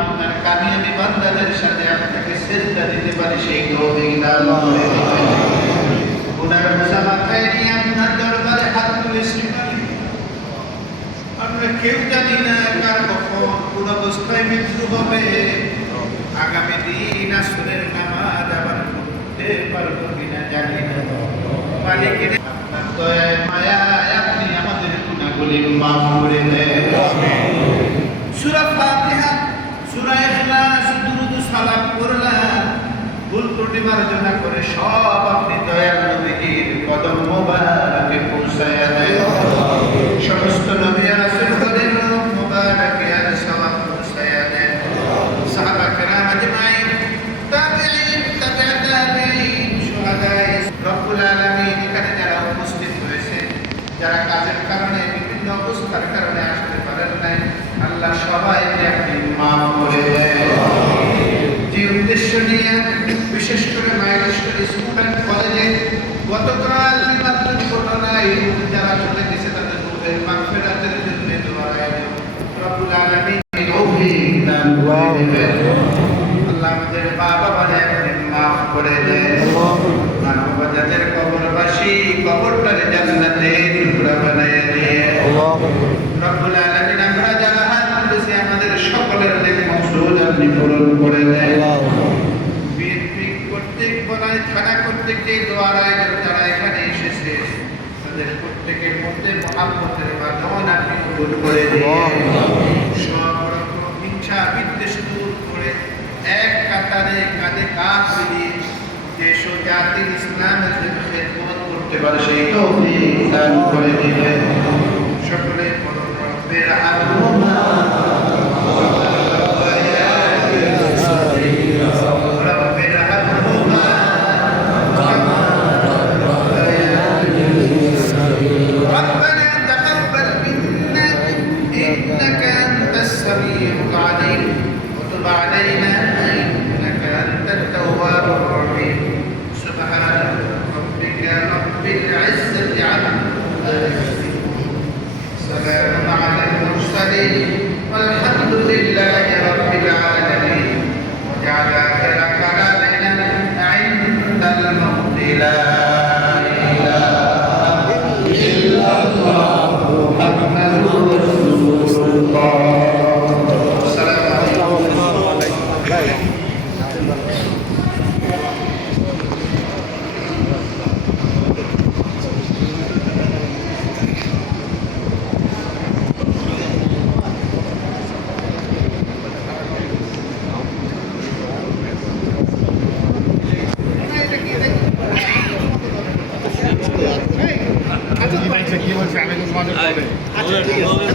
আপনার কামিয়াবি বান্দাদের সাথে আপনাকে সিজদা দিতে পারি সেই তৌফিক দান করে দিবেন। গুনার বোঝা মাথায় নিয়ে আপনার দরবারে হাত তুলেছি, আমরা কেউ জানি না কার কখন কোন অবস্থায় মৃত্যু হবে। আগামী দিন আসরের নামাজ আবার পড়তে পারবো কিনা জানি না। মালিকের আপনার দয়ায় মায়ায় আপনি আমাদের গুনাহগুলি মাফ করে দেন। সূরা ফাতিহা, সূরা ইখলাস, দুরূদ সালাম পড়লাম, ভুল ত্রুটি মার্জনা করে সব আপনি দয়ার নবীর কদম মোবারকে পৌঁছায়া দেন। সমস্ত নবী আর রাসূলদের মোবারকে আর সওয়াব পৌঁছায়া দেন। সাহাবা কেরাম আজমাইন, তাবিঈন, তাবিঈ তাবিঈন, শুহাদা, রব্বুল আলামিন এখানে যারা উপস্থিত হয়েছে, যারা কাজের কারণে বিভিন্ন অবস্থার কারণে আসতে পারেন নাই, আল্লাহ সবাইকে আপনি মাফ করে দেন। যে উদ্দেশ্য নিয়ে বিশেষ করে মাইলস্টোন স্টুডেন্ট কলেজে গতকাল মাত্র ঘটনায় যারা চলে গেছে তাদের রূহের মাগফিরাতের জন্য দোয়া করি। রব্বুল আলামিন তৌফিক দান করে দেন। আল্লাহ আমাদের বাবাকে আপনি মাফ করে দেন। মা বাবা যাদের কবরবাসী, কবরটারে জান্নাতের টুকরা বানায়া দেন। রব্বুল আলামিন আমরা যারা হাত তুলেছি আমাদের সকলের নেক মাকসুদ আপনি পূরণ করে দেন। বিএনপি কর্তৃক বনায় থানা কর্তৃক যে দোয়ার আয়োজন যারা এখানে এসেছে তাদের প্রত্যেকের মধ্যে মহাব্বতের বাঁধন আপনি কবুল করে দেন। সব রকম হিংসা বিদ্বেষ দূর করে এক কাতারে কাঁধে কাঁধ মিলিয়ে দেশ ও জাতির ইসলামের জন্য খেদমত করতে পারে সেই তৌফিক দান করে দিবেন। সকলে বলুন রব্বির হামহুমা والحمد لله رب العالمين وجعل آخر كلامنا عند الموت لا إله إلا الله محمد رسول الله. السلام عليكم. আচ্ছা ঠিক আছে।